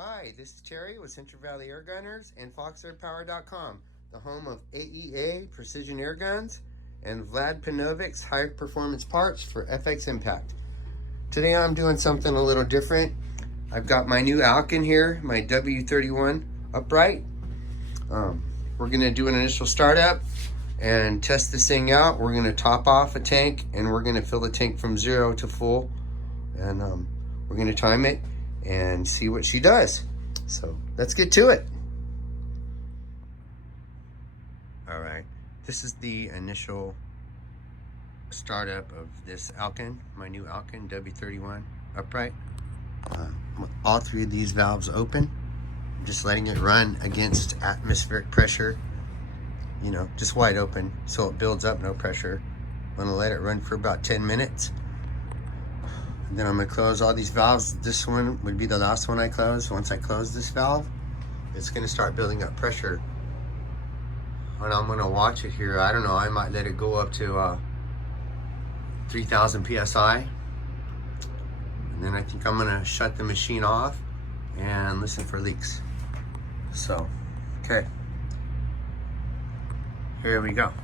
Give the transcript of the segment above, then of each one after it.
Hi, this is Terry with Central Valley AIRGUNNERS and FoxAirPower.com, the home of AEA Precision Air Guns and Vlad Panovic's high performance parts for FX Impact. Today I'm doing something a little different. I've got my new Alkin here, my W31 upright. We're going to do an initial startup and test this thing out. We're going to top off a tank and we're going to fill the tank from 0 to full, and we're going to time it and see what she does. So let's get to it. All right, this is the initial startup of this Alkin, my new Alkin W31 upright. All three of these valves open. I'm just letting it run against atmospheric pressure, you know, just wide open so it builds up, no pressure. I'm gonna let it run for about 10 minutes. And then I'm gonna close all these valves. This one would be the last one I close. Once I close this valve, it's gonna start building up pressure. And I'm gonna watch it here. I don't know, I might let it go up to 3,000 PSI. And then I think I'm gonna shut the machine off and listen for leaks. So, okay. Here we go.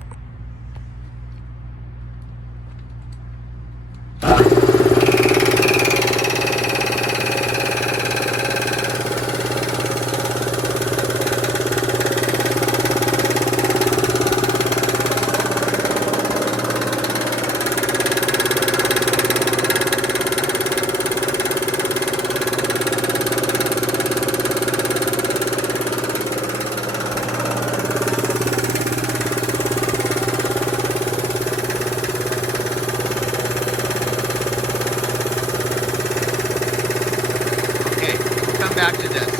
Back to this.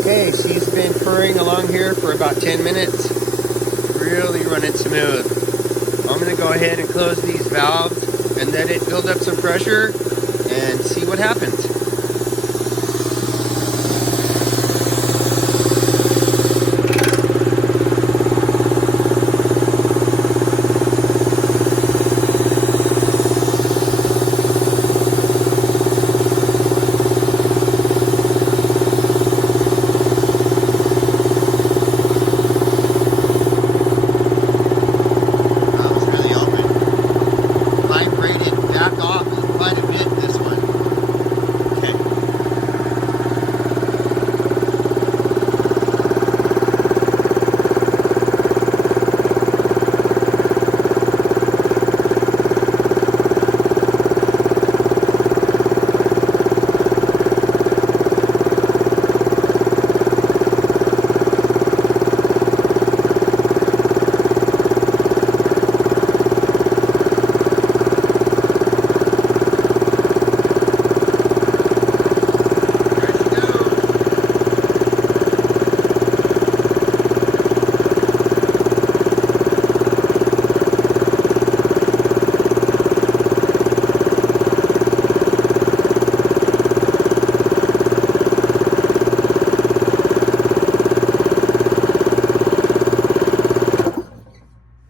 Okay, she's been purring along here for about 10 minutes. Really running smooth. I'm gonna go ahead and close these valves and let it build up some pressure and see what happens.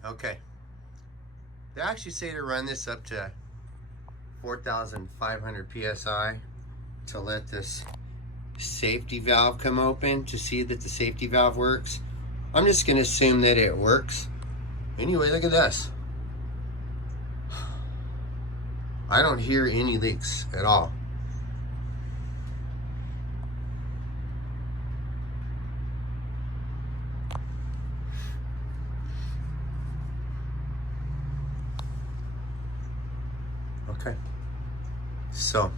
Okay, they actually say to run this up to 4,500 PSI to let this safety valve come open to see that the safety valve works. I'm just gonna assume that it works. Anyway, look at this. I don't hear any leaks at all. Okay, so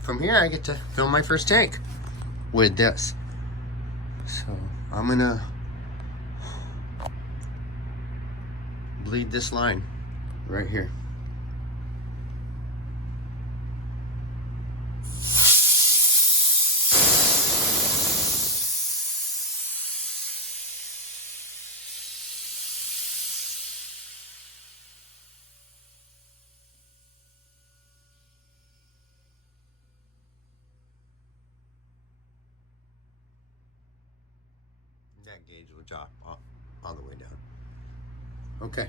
from here I get to fill my first tank with this. So I'm gonna bleed this line right here. That gauge will drop all the way down. Okay.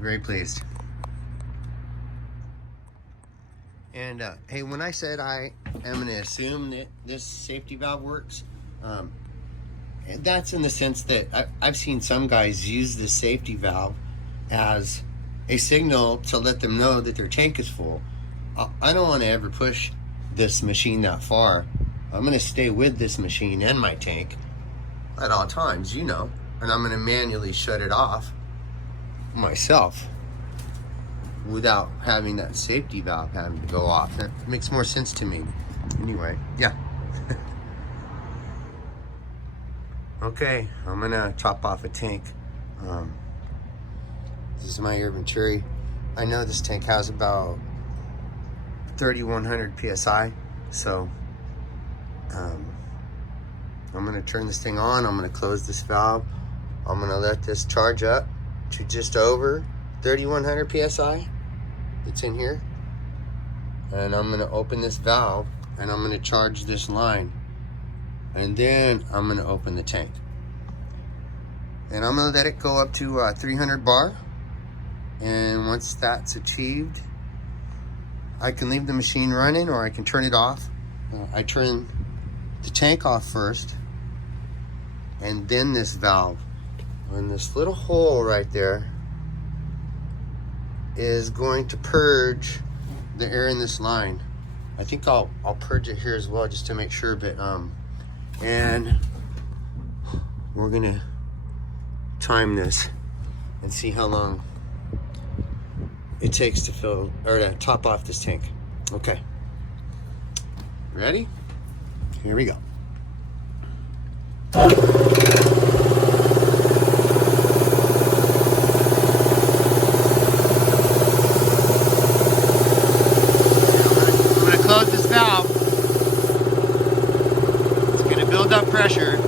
Very pleased. And hey, when I said I am going to assume that this safety valve works, that's in the sense that I've seen some guys use the safety valve as a signal to let them know that their tank is full. I don't want to ever push this machine that far. I'm going to stay with this machine and my tank at all times, and I'm going to manually shut it off myself without having that safety valve having to go off. That makes more sense to me. Anyway, yeah. Okay, I'm gonna top off a tank. This is my Urban Cherry. I know this tank has about 3,100 PSI, so I'm gonna turn this thing on. I'm gonna close this valve. I'm gonna let this charge up to just over 3,100 PSI. It's in here. And I'm gonna open this valve and I'm gonna charge this line. And then I'm gonna open the tank. And I'm gonna let it go up to 300 bar. And once that's achieved, I can leave the machine running or I can turn it off. I turn the tank off first, and then this valve. And this little hole right there is going to purge the air in this line. I think I'll purge it here as well just to make sure, but and we're gonna time this and see how long it takes to fill or to top off this tank. Okay, ready? Here we go. Close this valve. It's going to build up pressure.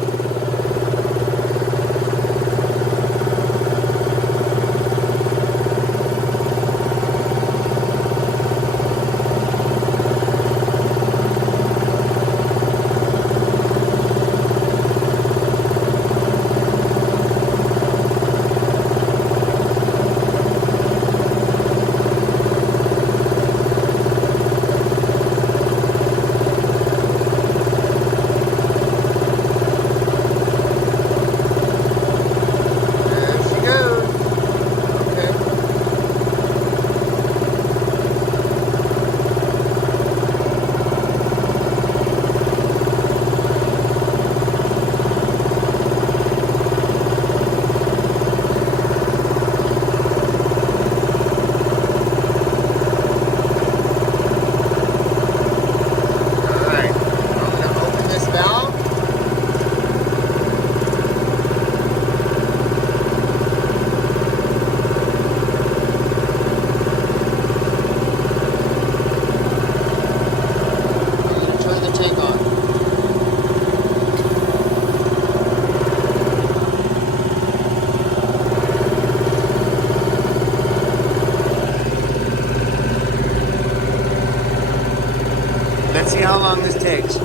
Let's see how long this takes.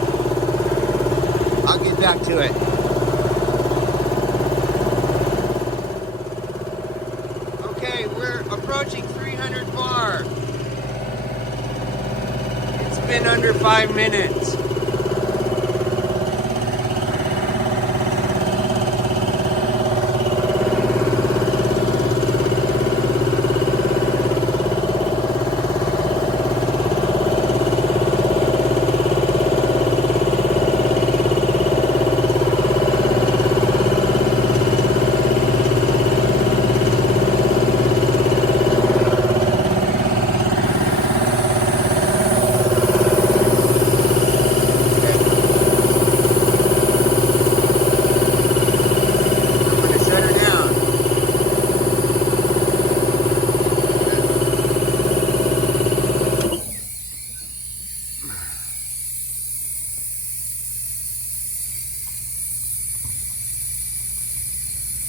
I'll get back to it. Okay, we're approaching 300 bar. It's been under 5 minutes.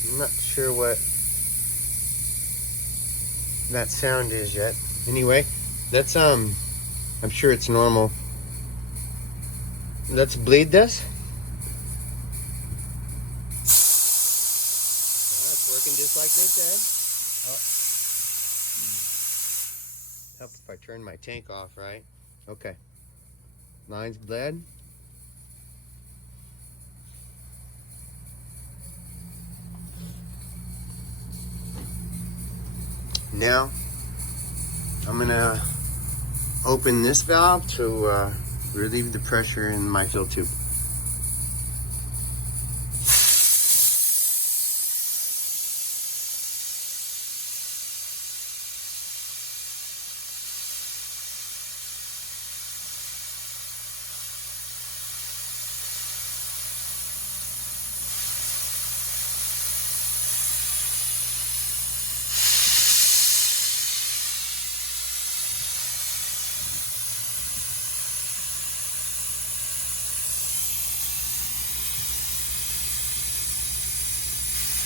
I'm not sure what that sound is yet. Anyway, that's I'm sure it's normal. Let's bleed this. It's working just like they said. Oh. Help if I turn my tank off, right? Okay. Lines bled. Now, I'm gonna open this valve to relieve the pressure in my fill tube.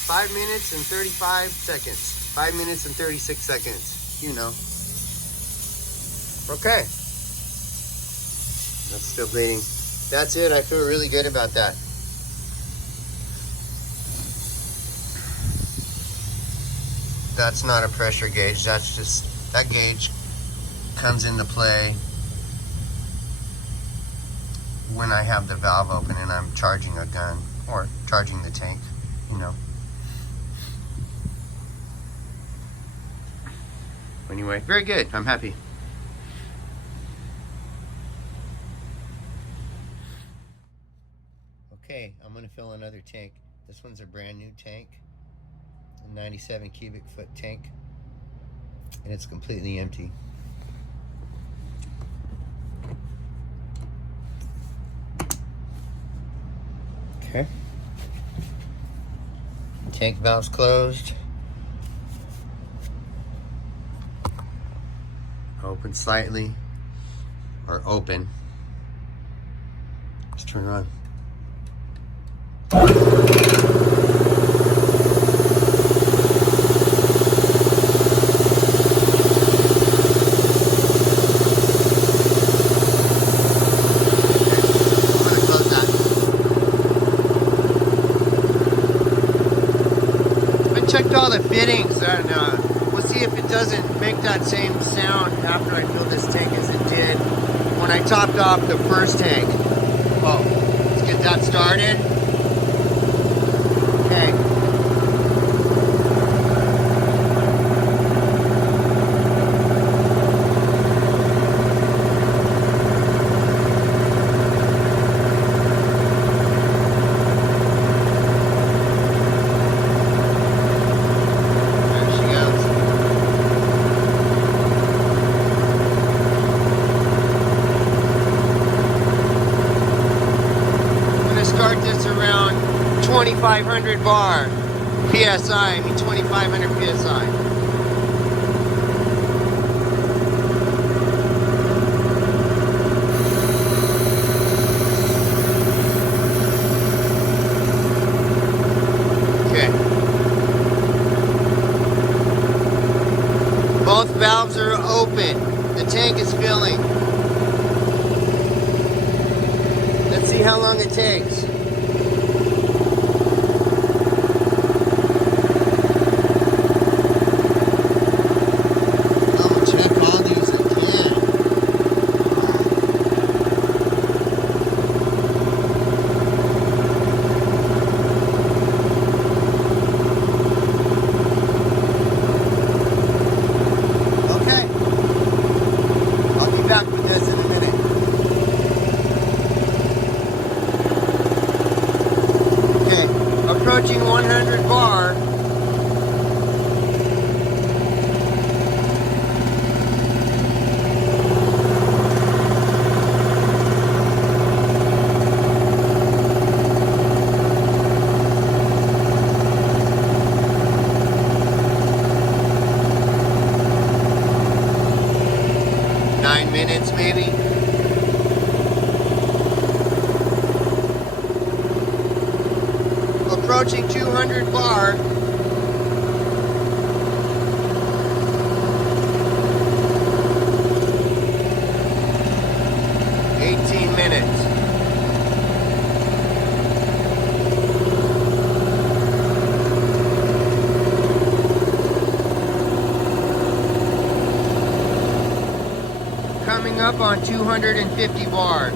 Five minutes and 35 seconds. 5 minutes and 36 seconds. You know. Okay. That's still bleeding. That's it. I feel really good about that. That's not a pressure gauge. That's just, that gauge comes into play when I have the valve open and I'm charging a gun or charging the tank, you know. Anyway, very good. I'm happy. Okay, I'm gonna fill another tank. This one's a brand new tank, a 97 cubic foot tank, and it's completely empty. Okay. Tank valve's closed. Open slightly, or open. Let's turn it on. Checked all the fittings and we'll see if it doesn't make that same sound after I fill this tank as it did when I topped off the first tank. Oh, let's get that started. Okay. Start this around 2,500 bar PSI, 2,500 PSI. Okay. Both valves are open. The tank is filling. Let's see how long it takes. Approaching 100 bar. Minutes maybe. Approaching 200 bar. Minutes. Starting up on 250 bar.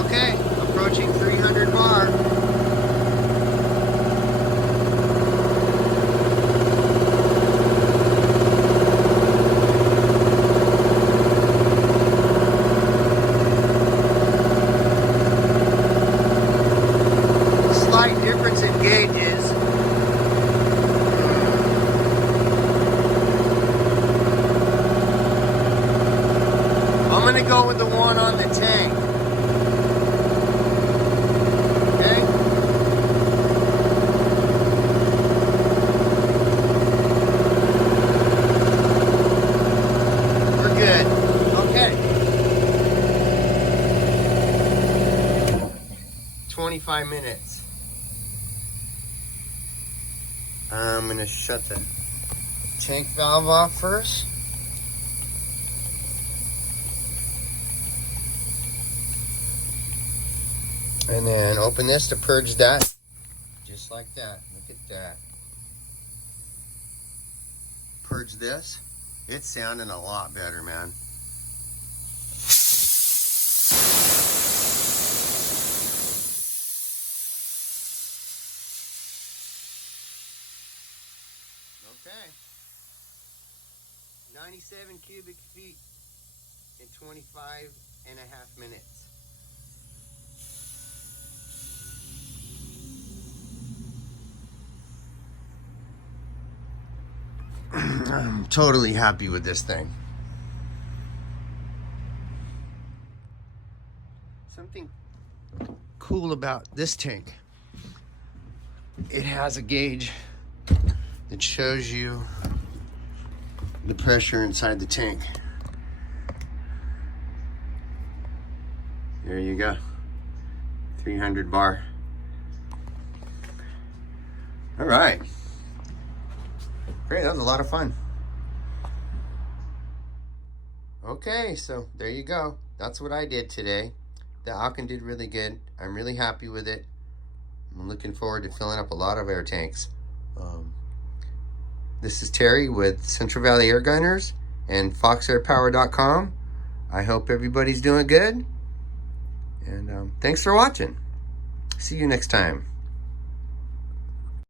Okay, approaching 300 bar. Slight difference in gauges. I'm gonna go with the one on the tank. Good. Okay. 25 minutes. I'm going to shut the tank valve off first. And then open this to purge that. Just like that. Look at that. Purge this. It's sounding a lot better, man. Okay. 97 cubic feet in 25 and a half minutes. I'm totally happy with this thing. Something cool about this tank, it has a gauge that shows you the pressure inside the tank. There you go, 300 bar. All right. Great, that was a lot of fun. Okay, so there you go. That's what I did today. The Alkin did really good. I'm really happy with it. I'm looking forward to filling up a lot of air tanks. This is Terry with Central Valley Air Gunners and FoxAirPower.com. I hope everybody's doing good. And thanks for watching. See you next time.